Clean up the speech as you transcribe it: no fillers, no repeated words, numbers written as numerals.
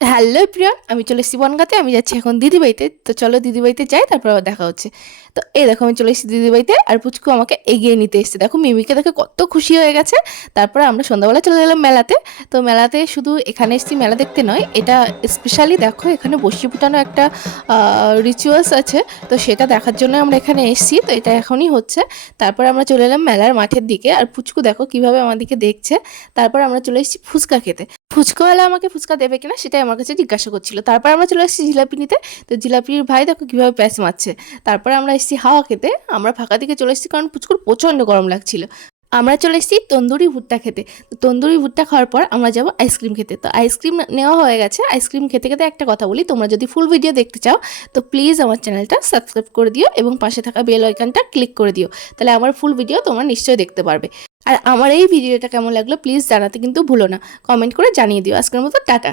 Hello everyone, আমি চলে এসেছি বনগাঁতে। আমি যাচ্ছি এখন দিদিবাড়িতে। তো চলো দিদিবাড়িতে যাই, তারপর আবার দেখা হচ্ছে। তো এই দেখো আমি চলে এসেছি দিদিবাড়িতে, আর পুচকু আমাকে এগিয়ে নিতে এসেছে। দেখো মিমিকে দেখে কত খুশি হয়ে গেছে। তারপরে আমরা সন্ধ্যাবেলা চলে গেলাম মেলাতে। তো মেলাতে শুধু এখানে এসেছি মেলা দেখতে নয়, এটা স্পেশালি দেখো এখানে বসি ফুটানো একটা রিচুয়ালস আছে। তো সেটা দেখার জন্য আমরা এখানে এসেছি। তো এটা এখনই হচ্ছে। তারপরে আমরা চলে এলাম মেলার মাঠের দিকে, আর পুচকু দেখো কিভাবে আমার দিকে দেখছে। তারপর আমরা চলে এসেছি ফুচকা খেতে। ফুচকাওয়ালা আমাকে ফুচকা দেবে কিনা সেটাই আমার কাছে জিজ্ঞাসা করছিল। তারপর আমরা চলে এসেছি জিলাপি নিতে। তো জিলাপির ভাই দেখো কীভাবে প্যাঁচ মারছে। তারপরে আমরা এসেছি হাওয়া খেতে। আমরা ফাঁকা দিকে চলে এসেছি কারণ পুচকুর প্রচণ্ড গরম লাগছিল। আমরা চলে এসেছি তন্দুরি ভুট্টা খেতে। তো তন্দুরি ভুট্টা খাওয়ার পর আমরা যাবো আইসক্রিম খেতে। তো আইসক্রিম নেওয়া হয়ে গেছে। আইসক্রিম খেতে খেতে একটা কথা বলি, তোমরা যদি ফুল ভিডিও দেখতে চাও তো প্লিজ আমার চ্যানেলটা সাবস্ক্রাইব করে দিও এবং পাশে থাকা বেল আইকনটা ক্লিক করে দিও। তাহলে আমার ফুল ভিডিও তোমরা নিশ্চয়ই দেখতে পারবে। আর আমার এই ভিডিওটা কেমন লাগলো প্লিজ জানাতে কিন্তু ভুলো না, কমেন্ট করে জানিয়ে দিও। আজকের মতো টাটা।